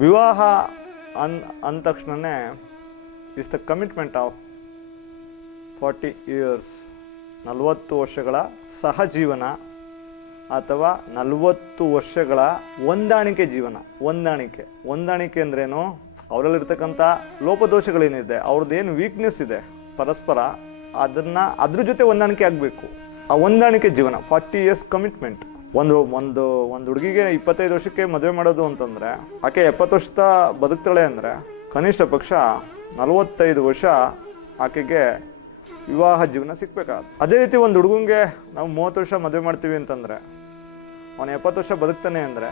ವಿವಾಹ ಅಂದ ತಕ್ಷಣನೇ is the commitment of 40 years, 40 ವರ್ಷಗಳ ಸಹಜೀವನ ಅಥವಾ 40 ವರ್ಷಗಳ ಹೊಂದಾಣಿಕೆ ಜೀವನ. ಹೊಂದಾಣಿಕೆ ಅಂದ್ರೇನು? ಅವರಲ್ಲಿರ್ತಕ್ಕಂಥ ಲೋಪದೋಷಗಳೇನಿದೆ, ಅವ್ರದ್ದೇನು ವೀಕ್ನೆಸ್ ಇದೆ ಪರಸ್ಪರ, ಅದ್ರ ಜೊತೆ ಹೊಂದಾಣಿಕೆ ಆಗಬೇಕು. ಆ ಹೊಂದಾಣಿಕೆ ಜೀವನ 40 years ಕಮಿಟ್ಮೆಂಟ್. ಒಂದು ಹುಡುಗಿಗೆ 25 ವರ್ಷಕ್ಕೆ ಮದುವೆ ಮಾಡೋದು ಅಂತಂದರೆ ಆಕೆ 70 ವರ್ಷ ಬದುಕ್ತಾಳೆ ಅಂದರೆ ಕನಿಷ್ಠ ಪಕ್ಷ 45 ವರ್ಷ ಆಕೆಗೆ ವಿವಾಹ ಜೀವನ ಸಿಗ್ಬೇಕಾಗುತ್ತೆ. ಅದೇ ರೀತಿ ಒಂದು ಹುಡುಗಂಗೆ ನಾವು 30 ವರ್ಷ ಮದುವೆ ಮಾಡ್ತೀವಿ ಅಂತಂದರೆ ಅವನು 70 ವರ್ಷ ಬದುಕ್ತಾನೆ ಅಂದರೆ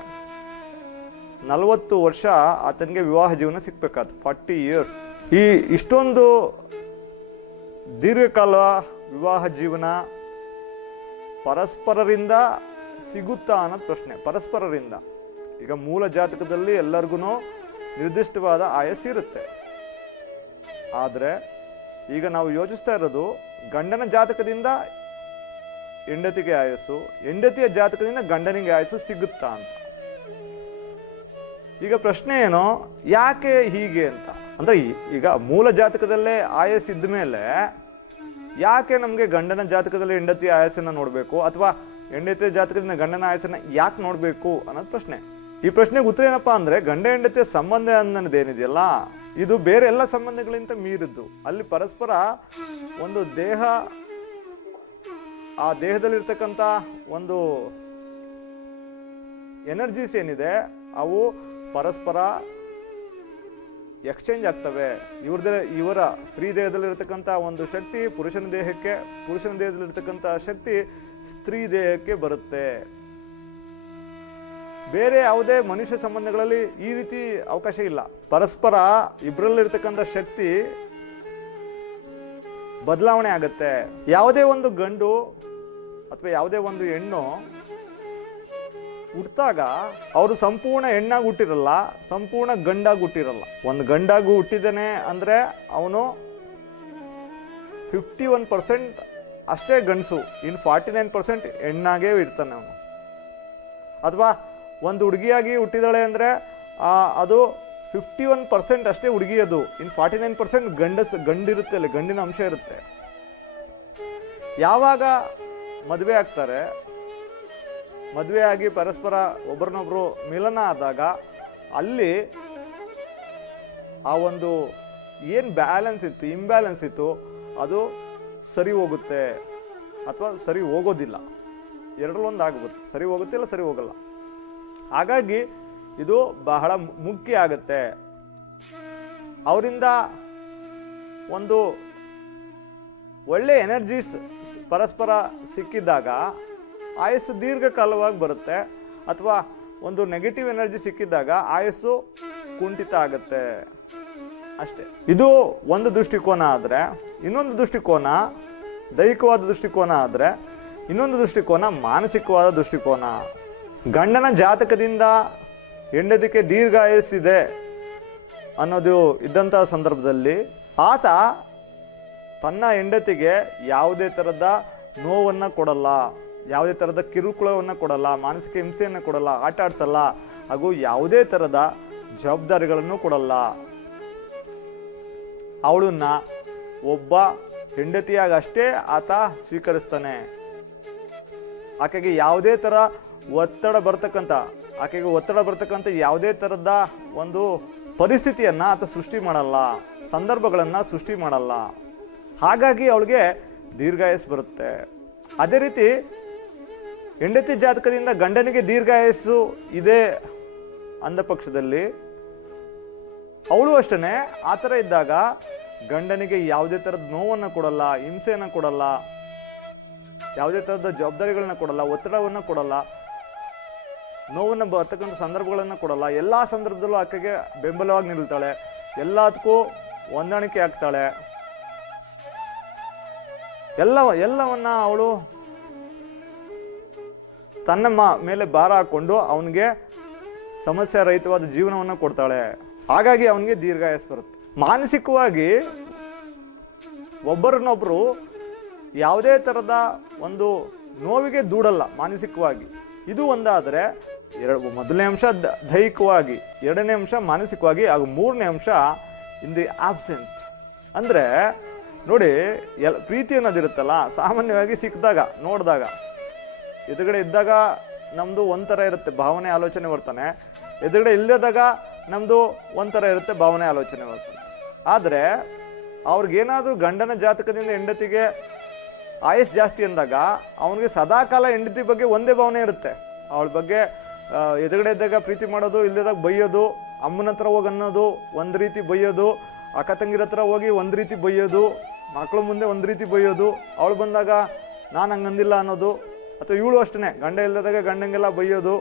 40 ವರ್ಷ ಆತನಿಗೆ ವಿವಾಹ ಜೀವನ ಸಿಗ್ಬೇಕಾಗುತ್ತೆ. 40 years. ಇಷ್ಟೊಂದು ದೀರ್ಘಕಾಲ ವಿವಾಹ ಜೀವನ ಪರಸ್ಪರರಿಂದ ಸಿಗುತ್ತಾ ಅನ್ನೋದು ಪ್ರಶ್ನೆ. ಪರಸ್ಪರರಿಂದ ಈಗ ಮೂಲ ಜಾತಕದಲ್ಲಿ ಎಲ್ಲರಿಗೂ ನಿರ್ದಿಷ್ಟವಾದ ಆಯಸ್ಸಿರುತ್ತೆ. ಆದರೆ ಈಗ ನಾವು ಯೋಚಿಸ್ತಾ ಇರೋದು ಗಂಡನ ಜಾತಕದಿಂದ ಹೆಂಡತಿಗೆ ಆಯಸ್ಸು, ಹೆಂಡತಿಯ ಜಾತಕದಿಂದ ಗಂಡನಿಗೆ ಆಯಸ್ಸು ಸಿಗುತ್ತಾ ಅಂತ. ಈಗ ಪ್ರಶ್ನೆ ಏನು, ಯಾಕೆ ಹೀಗೆ ಅಂತ ಅಂದರೆ, ಈಗ ಮೂಲ ಜಾತಕದಲ್ಲೇ ಆಯಸ್ಸು ಇದ್ದ ಮೇಲೆ ಯಾಕೆ ನಮಗೆ ಗಂಡನ ಜಾತಕದಲ್ಲಿ ಹೆಂಡತಿಯ ಆಯಸ್ಸನ್ನು ನೋಡಬೇಕು, ಅಥವಾ ಹೆಂಡತಿಯ ಜಾತಕದಿಂದ ಗಂಡನ ಆಯಸ್ಸನ್ನು ಯಾಕೆ ನೋಡಬೇಕು ಅನ್ನೋದು ಪ್ರಶ್ನೆ. ಈ ಪ್ರಶ್ನೆಗೆ ಉತ್ತರ ಏನಪ್ಪಾ ಅಂದರೆ, ಗಂಡ ಹೆಂಡತಿಯ ಸಂಬಂಧ ಅನ್ನೋದೇನಿದೆಯಲ್ಲ, ಇದು ಬೇರೆ ಎಲ್ಲ ಸಂಬಂಧಗಳಿಂದ ಮೀರಿದ್ದು. ಅಲ್ಲಿ ಪರಸ್ಪರ ಒಂದು ದೇಹ, ಆ ದೇಹದಲ್ಲಿರ್ತಕ್ಕಂಥ ಒಂದು ಎನರ್ಜೀಸ್ ಏನಿದೆ ಅವು ಪರಸ್ಪರ ಎಕ್ಸ್ಚೇಂಜ್ ಆಗ್ತವೆ. ಇವರ ಸ್ತ್ರೀ ದೇಹದಲ್ಲಿರ್ತಕ್ಕಂಥ ಒಂದು ಶಕ್ತಿ ಪುರುಷನ ದೇಹಕ್ಕೆ, ಪುರುಷನ ದೇಹದಲ್ಲಿರ್ತಕ್ಕಂಥ ಶಕ್ತಿ ಸ್ತ್ರೀ ದೇಹಕ್ಕೆ ಬರುತ್ತೆ. ಬೇರೆ ಯಾವುದೇ ಮನುಷ್ಯ ಸಂಬಂಧಗಳಲ್ಲಿ ಈ ರೀತಿ ಅವಕಾಶ ಇಲ್ಲ. ಪರಸ್ಪರ ಇಬ್ಬರಲ್ಲಿರ್ತಕ್ಕಂಥ ಶಕ್ತಿ ಬದಲಾವಣೆ ಆಗುತ್ತೆ. ಯಾವುದೇ ಒಂದು ಗಂಡು ಅಥವಾ ಯಾವುದೇ ಒಂದು ಹೆಣ್ಣು ಹುಟ್ಟಿದಾಗ ಅವರು ಸಂಪೂರ್ಣ ಹೆಣ್ಣಾಗಿ ಹುಟ್ಟಿರಲ್ಲ, ಸಂಪೂರ್ಣ ಗಂಡಾಗಿ ಹುಟ್ಟಿರಲ್ಲ. ಒಂದು ಗಂಡಾಗಿ ಹುಟ್ಟಿದ್ದಾನೆ ಅಂದರೆ ಅವನು 51% ಅಷ್ಟೇ ಗಂಡಸು, ಇನ್ನು 49% ಹೆಣ್ಣಾಗೇ ಇರ್ತಾನೆ ಅವನು. ಅಥವಾ ಒಂದು ಹುಡುಗಿಯಾಗಿ ಹುಟ್ಟಿದಾಳೆ ಅಂದರೆ ಅದು 51% ಅಷ್ಟೇ ಹುಡುಗಿಯದು, ಇನ್ನು 49% ಗಂಡಿರುತ್ತೆ, ಅಲ್ಲಿ ಗಂಡಿನ ಅಂಶ ಇರುತ್ತೆ. ಯಾವಾಗ ಮದುವೆ ಆಗ್ತಾರೆ, ಮದುವೆ ಆಗಿ ಪರಸ್ಪರ ಒಬ್ಬರನ್ನೊಬ್ರು ಮಿಲನ ಆದಾಗ ಅಲ್ಲಿ ಆ ಒಂದು ಏನು ಬ್ಯಾಲೆನ್ಸ್ ಇತ್ತು, ಇಂಬ್ಯಾಲೆನ್ಸ್ ಇತ್ತು, ಅದು ಸರಿ ಹೋಗುತ್ತೆ ಅಥವಾ ಸರಿ ಹೋಗೋದಿಲ್ಲ. ಎರಡರಲ್ಲೊಂದು ಆಗುತ್ತೆ, ಸರಿ ಹೋಗುತ್ತೆ ಇಲ್ಲ ಸರಿ ಹೋಗಲ್ಲ. ಹಾಗಾಗಿ ಇದು ಬಹಳ ಮುಖ್ಯ ಆಗುತ್ತೆ. ಅವರಿಂದ ಒಂದು ಒಳ್ಳೆ ಎನರ್ಜೀಸ್ ಪರಸ್ಪರ ಸಿಕ್ಕಿದಾಗ ಆಯಸ್ಸು ದೀರ್ಘಕಾಲವಾಗಿ ಬರುತ್ತೆ, ಅಥವಾ ಒಂದು ನೆಗೆಟಿವ್ ಎನರ್ಜಿ ಸಿಕ್ಕಿದಾಗ ಆಯಸ್ಸು ಕುಂಠಿತ ಆಗುತ್ತೆ ಅಷ್ಟೇ. ಇದು ಒಂದು ದೃಷ್ಟಿಕೋನ. ಆದರೆ ಇನ್ನೊಂದು ದೃಷ್ಟಿಕೋನ ದೈಹಿಕವಾದ ದೃಷ್ಟಿಕೋನ, ಆದರೆ ಇನ್ನೊಂದು ದೃಷ್ಟಿಕೋನ ಮಾನಸಿಕವಾದ ದೃಷ್ಟಿಕೋನ. ಗಂಡನ ಜಾತಕದಿಂದ ಹೆಂಡತಿಗೆ ದೀರ್ಘಾಯಸ್ಸಿದೆ ಅನ್ನೋದು ಇದ್ದಂಥ ಸಂದರ್ಭದಲ್ಲಿ ಆತ ತನ್ನ ಹೆಂಡತಿಗೆ ಯಾವುದೇ ಥರದ ನೋವನ್ನು ಕೊಡಲ್ಲ, ಯಾವುದೇ ಥರದ ಕಿರುಕುಳವನ್ನು ಕೊಡಲ್ಲ, ಮಾನಸಿಕ ಹಿಂಸೆಯನ್ನು ಕೊಡಲ್ಲ, ಆಟ ಆಡಿಸಲ್ಲ, ಹಾಗೂ ಯಾವುದೇ ಥರದ ಜವಾಬ್ದಾರಿಗಳನ್ನು ಕೊಡಲ್ಲ. ಅವಳನ್ನ ಒಬ್ಬ ಹೆಂಡತಿಯಾಗಿ ಅಷ್ಟೇ ಆತ ಸ್ವೀಕರಿಸ್ತಾನೆ. ಆಕೆಗೆ ಯಾವುದೇ ಥರ ಆಕೆಗೆ ಒತ್ತಡ ಬರ್ತಕ್ಕಂಥ ಯಾವುದೇ ಥರದ ಒಂದು ಪರಿಸ್ಥಿತಿಯನ್ನು ಆತ ಸೃಷ್ಟಿ ಮಾಡಲ್ಲ, ಸಂದರ್ಭಗಳನ್ನು ಸೃಷ್ಟಿ ಮಾಡಲ್ಲ. ಹಾಗಾಗಿ ಅವಳಿಗೆ ದೀರ್ಘಾಯಸ್ಸು ಬರುತ್ತೆ. ಅದೇ ರೀತಿ ಹೆಂಡತಿ ಜಾತಕದಿಂದ ಗಂಡನಿಗೆ ದೀರ್ಘಾಯಸ್ಸು ಇದೆ ಅಂದ ಪಕ್ಷದಲ್ಲಿ ಅವಳು ಅಷ್ಟೇ ಆ ಥರ ಇದ್ದಾಗ ಗಂಡನಿಗೆ ಯಾವುದೇ ಥರದ ನೋವನ್ನು ಕೊಡಲ್ಲ, ಹಿಂಸೆಯನ್ನು ಕೊಡಲ್ಲ, ಯಾವುದೇ ಥರದ ಜವಾಬ್ದಾರಿಗಳನ್ನ ಕೊಡಲ್ಲ, ಒತ್ತಡವನ್ನು ಕೊಡಲ್ಲ, ನೋವನ್ನು ಬರ್ತಕ್ಕಂಥ ಸಂದರ್ಭಗಳನ್ನು ಕೊಡಲ್ಲ. ಎಲ್ಲ ಸಂದರ್ಭದಲ್ಲೂ ಆಕೆಗೆ ಬೆಂಬಲವಾಗಿ ನಿಲ್ತಾಳೆ, ಎಲ್ಲದಕ್ಕೂ ಹೊಂದಾಣಿಕೆ ಆಗ್ತಾಳೆ. ಎಲ್ಲವನ್ನ ಅವಳು ತನ್ನ ಮೇಲೆ ಭಾರ ಹಾಕ್ಕೊಂಡು ಅವನಿಗೆ ಸಮಸ್ಯೆ ರಹಿತವಾದ ಜೀವನವನ್ನು ಕೊಡ್ತಾಳೆ. ಹಾಗಾಗಿ ಅವನಿಗೆ ದೀರ್ಘಾಯಸ್ಸು ಬರುತ್ತೆ. ಮಾನಸಿಕವಾಗಿ ಒಬ್ಬರನ್ನೊಬ್ಬರು ಯಾವುದೇ ಥರದ ಒಂದು ನೋವಿಗೆ ದೂಡಲ್ಲ ಮಾನಸಿಕವಾಗಿ. ಇದು ಒಂದಾದರೆ ಮೊದಲನೇ ಅಂಶ ದೈಹಿಕವಾಗಿ, ಎರಡನೇ ಅಂಶ ಮಾನಸಿಕವಾಗಿ, ಹಾಗೂ ಮೂರನೇ ಅಂಶ ಇನ್ ದಿ ಆಬ್ಸೆಂಟ್. ಅಂದರೆ ನೋಡಿ, ಪ್ರೀತಿ ಅನ್ನೋದಿರುತ್ತಲ್ಲ, ಸಾಮಾನ್ಯವಾಗಿ ಸಿಕ್ಕಿದಾಗ, ನೋಡಿದಾಗ, ಎದುರುಗಡೆ ಇದ್ದಾಗ ನಮ್ಮದು ಒಂಥರ ಇರುತ್ತೆ ಭಾವನೆ, ಆಲೋಚನೆ, ವರ್ತನೆ. ಎದುರುಗಡೆ ಇಲ್ಲದಾಗ ನಮ್ಮದು ಒಂಥರ ಇರುತ್ತೆ ಭಾವನೆ, ಆಲೋಚನೆ, ವರ್ತನೆ. ಆದರೆ ಅವ್ರಿಗೇನಾದರೂ ಗಂಡನ ಜಾತಕದಿಂದ ಹೆಂಡತಿಗೆ ಆಯಸ್ ಜಾಸ್ತಿ ಅಂದಾಗ ಅವನಿಗೆ ಸದಾಕಾಲ ಹೆಂಡತಿ ಬಗ್ಗೆ ಒಂದೇ ಭಾವನೆ ಇರುತ್ತೆ. ಅವಳ ಬಗ್ಗೆ ಎದುರುಗಡೆ ಇದ್ದಾಗ ಪ್ರೀತಿ ಮಾಡೋದು, ಇಲ್ಲದಾಗ ಬೈಯೋದು, ಅಮ್ಮನ ಹತ್ರ ಹೋಗಿ ಅನ್ನೋದು ಒಂದು ರೀತಿ ಬೈಯೋದು, ಅಕ್ಕ ತಂಗಿರ ಹತ್ರ ಹೋಗಿ ಒಂದು ರೀತಿ ಬೈಯೋದು, ಮಕ್ಕಳು ಮುಂದೆ ಒಂದು ರೀತಿ ಬೈಯೋದು, ಅವಳು ಬಂದಾಗ ನಾನು ಹಂಗಂದಿಲ್ಲ ಅನ್ನೋದು. ಅಥವಾ ಇವಳು ಅಷ್ಟೇ, ಗಂಡ ಇಲ್ಲದಾಗ ಗಂಡಂಗೆಲ್ಲ ಬೈಯೋದು,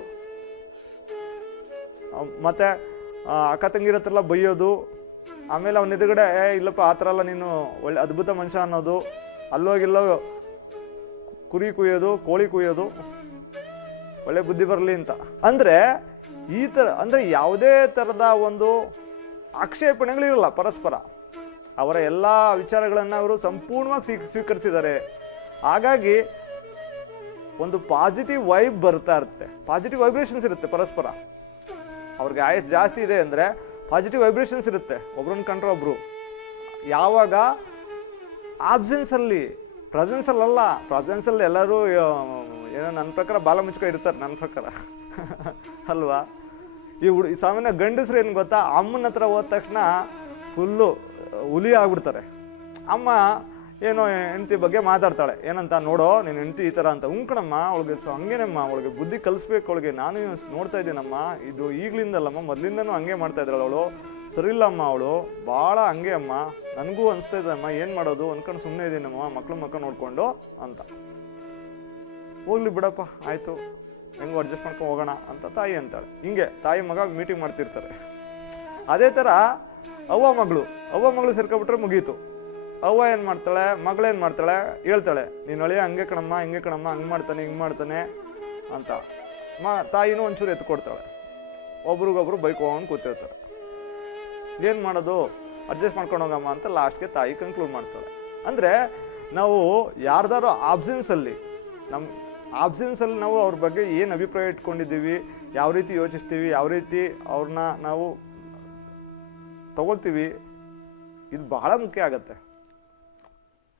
ಮತ್ತು ಅಕ್ಕ ತಂಗಿರ ಹತ್ರ ಎಲ್ಲ ಬೈಯೋದು. ಆಮೇಲೆ ಅವನ ಎದುರುಗಡೆ ಇಲ್ಲಪ್ಪ ಆ ಥರ ಎಲ್ಲ ನೀನು ಒಳ್ಳೆ ಅದ್ಭುತ ಮನುಷ್ಯ ಅನ್ನೋದು. ಅಲ್ಲೋಗಿಲ್ಲೋ ಕುರಿ ಕುಯ್ಯೋದು, ಕೋಳಿ ಕುಯ್ಯೋದು, ಒಳ್ಳೆ ಬುದ್ಧಿ ಬರಲಿ ಅಂತ. ಅಂದರೆ ಈ ಥರ, ಅಂದರೆ ಯಾವುದೇ ಥರದ ಒಂದು ಆಕ್ಷೇಪಣೆಗಳಿರಲ್ಲ ಪರಸ್ಪರ. ಅವರ ಎಲ್ಲ ವಿಚಾರಗಳನ್ನು ಅವರು ಸಂಪೂರ್ಣವಾಗಿ ಸ್ವೀಕರಿಸಿದ್ದಾರೆ. ಹಾಗಾಗಿ ಒಂದು ಪಾಸಿಟಿವ್ ವೈಬ್ ಬರ್ತಾ ಇರುತ್ತೆ, ಪಾಸಿಟಿವ್ ವೈಬ್ರೇಷನ್ಸ್ ಇರುತ್ತೆ ಪರಸ್ಪರ. ಅವ್ರಿಗೆ ಆಯಸ್ ಜಾಸ್ತಿ ಇದೆ ಅಂದರೆ ಪಾಸಿಟಿವ್ ವೈಬ್ರೇಷನ್ಸ್ ಇರುತ್ತೆ ಒಬ್ರನ್ನ ಕಂಡ್ರೆ ಒಬ್ಬರು. ಯಾವಾಗ ಆಬ್ಸೆನ್ಸಲ್ಲಿ, ಪ್ರೆಸೆನ್ಸಲ್ಲ, ಪ್ರೆಸೆನ್ಸಲ್ಲಿ ಎಲ್ಲರೂ ಏನೋ ನನ್ನ ಪ್ರಕಾರ ಬಾಲ ಮುಚ್ಕ ಇರ್ತಾರೆ ನನ್ನ ಪ್ರಕಾರ ಅಲ್ವಾ. ಈ ಸಾಮಾನ್ಯ ಗಂಡಸ್ರು ಏನು ಗೊತ್ತಾ, ಅಮ್ಮನ ಹತ್ರ ಹೋದ ತಕ್ಷಣ ಫುಲ್ಲು ಹುಲಿ ಆಗ್ಬಿಡ್ತಾರೆ. ಅಮ್ಮ ಏನೋ ಹೆಂಡತಿ ಬಗ್ಗೆ ಮಾತಾಡ್ತಾಳೆ, ಏನಂತ, ನೋಡೋ ನೀನು ಹೆಂಡತಿ ಈ ಥರ ಅಂತ. ಉಂಕಣಮ್ಮ, ಅವಳಿಗೆ ಹಂಗೇನಮ್ಮ, ಅವಳಿಗೆ ಬುದ್ಧಿ ಕಲಿಸ್ಬೇಕು, ಅವಳಿಗೆ ನಾನು ನೋಡ್ತಾ ಇದ್ದೀನಮ್ಮ, ಇದು ಈಗಲಿಂದಲ್ಲಮ್ಮ, ಮೊದಲಿಂದನೂ ಹಂಗೆ ಮಾಡ್ತಾ ಇದ್ದಾಳೆ ಅವಳು, ಸರಿಯಿಲ್ಲಮ್ಮ ಅವಳು, ಭಾಳ ಹಂಗೆ ಅಮ್ಮ, ನನಗೂ ಅನಿಸ್ತಾ ಇದೆ ಅಮ್ಮ, ಏನು ಮಾಡೋದು ಅಂದ್ಕೊಂಡು ಸುಮ್ಮನೆ ಇದ್ದೀನಮ್ಮ, ಮಕ್ಕಳು ನೋಡಿಕೊಂಡು ಅಂತ. ಹೋಗ್ಲಿ ಬಿಡಪ್ಪ, ಆಯಿತು, ಹೆಂಗೋ ಅಡ್ಜಸ್ಟ್ ಮಾಡ್ಕೊಂಡು ಹೋಗೋಣ ಅಂತ ತಾಯಿ ಅಂತಾಳೆ. ಹಿಂಗೆ ತಾಯಿ ಮಗ ಮೀಟಿಂಗ್ ಮಾಡ್ತಿರ್ತಾರೆ. ಅದೇ ಥರ ಅವ್ವ ಮಗಳು ಸೇರ್ಕೊಬಿಟ್ರೆ ಮುಗೀತು. ಅವ್ವ ಏನು ಮಾಡ್ತಾಳೆ, ಮಗಳೇನು ಮಾಡ್ತಾಳೆ, ಹೇಳ್ತಾಳೆ, ನೀನು ಅಳಿಯ ಹಂಗೆ ಕಣಮ್ಮ, ಹಿಂಗೆ ಕಣಮ್ಮ, ಹಂಗೆ ಮಾಡ್ತಾನೆ, ಹಿಂಗೆ ಮಾಡ್ತಾನೆ ಅಂತ. ತಾಯಿನೂ ಒಂಚೂರು ಎತ್ಕೊಡ್ತಾಳೆ. ಒಬ್ರಿಗೊಬ್ರು ಬೈಕೊಂಡು ಕೂತಿರ್ತಾರೆ. ಏನು ಮಾಡೋದು, ಅಡ್ಜಸ್ಟ್ ಮಾಡ್ಕೊಂಡು ಹೋಗಮ್ಮ ಅಂತ ಲಾಸ್ಟ್ಗೆ ತಾಯಿ ಕನ್ಕ್ಲೂಡ್ ಮಾಡ್ತಾಳೆ. ಅಂದರೆ ನಾವು ಯಾರ್ದಾರೋ ಆಬ್ಸೆನ್ಸಲ್ಲಿ, ನಮ್ಮ ಆಬ್ಸೆನ್ಸಲ್ಲಿ ನಾವು ಅವ್ರ ಬಗ್ಗೆ ಏನು ಅಭಿಪ್ರಾಯ ಇಟ್ಕೊಂಡಿದ್ದೀವಿ, ಯಾವ ರೀತಿ ಯೋಚಿಸ್ತೀವಿ, ಯಾವ ರೀತಿ ಅವ್ರನ್ನ ನಾವು ತಗೊಳ್ತೀವಿ, ಇದು ಬಹಳ ಮುಖ್ಯ ಆಗುತ್ತೆ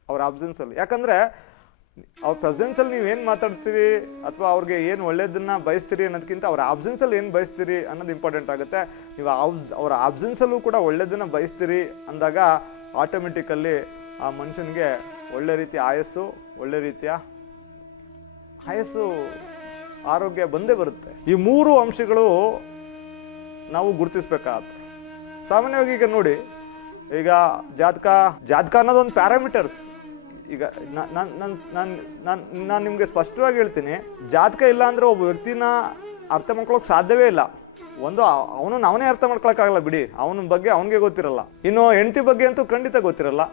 ಅವ್ರ ಆಬ್ಸೆನ್ಸಲ್ಲಿ. ಯಾಕಂದರೆ ಅವ್ರ ಪ್ರೆಸೆನ್ಸಲ್ಲಿ ನೀವೇನು ಮಾತಾಡ್ತೀರಿ ಅಥವಾ ಅವ್ರಿಗೆ ಏನು ಒಳ್ಳೇದನ್ನು ಬಯಸ್ತೀರಿ ಅನ್ನೋದಕ್ಕಿಂತ ಅವ್ರ ಆಬ್ಸೆನ್ಸಲ್ಲಿ ಏನು ಬಯಸ್ತೀರಿ ಅನ್ನೋದು ಇಂಪಾರ್ಟೆಂಟ್ ಆಗುತ್ತೆ. ನೀವು ಅವ್ರ ಆಬ್ಸೆನ್ಸಲ್ಲೂ ಕೂಡ ಒಳ್ಳೇದನ್ನು ಬಯಸ್ತೀರಿ ಅಂದಾಗ ಆಟೋಮೆಟಿಕಲ್ಲಿ ಆ ಮನುಷ್ಯನಿಗೆ ಒಳ್ಳೆ ರೀತಿಯ ಆಯಸ್ಸು, ಒಳ್ಳೆ ರೀತಿಯ ಆರೋಗ್ಯ ಬಂದೇ ಬರುತ್ತೆ. ಈ ಮೂರು ಅಂಶಗಳು ನಾವು ಗುರುತಿಸ್ಬೇಕಾಗತ್ತೆ. ಸಾಮಾನ್ಯವಾಗಿ ಈಗ ನೋಡಿ, ಈಗ ಜಾತಕ ಅನ್ನೋದು ಒಂದು ಪ್ಯಾರಾಮೀಟರ್ಸ್. ಈಗ ನಾನು ನಿಮಗೆ ಸ್ಪಷ್ಟವಾಗಿ ಹೇಳ್ತೀನಿ, ಜಾತಕ ಇಲ್ಲ ಅಂದರೆ ಒಬ್ಬ ವ್ಯಕ್ತಿನ ಅರ್ಥ ಮಾಡ್ಕೊಳ್ಳೋಕೆ ಸಾಧ್ಯವೇ ಇಲ್ಲ. ಅವನೇ ಅರ್ಥ ಮಾಡ್ಕೊಳಕ್ಕಾಗಲ್ಲ ಬಿಡಿ, ಅವನ ಬಗ್ಗೆ ಅವನಿಗೆ ಗೊತ್ತಿರಲ್ಲ. ಇನ್ನು ಹೆಂಡತಿ ಬಗ್ಗೆ ಅಂತೂ ಖಂಡಿತ ಗೊತ್ತಿರಲ್ಲ.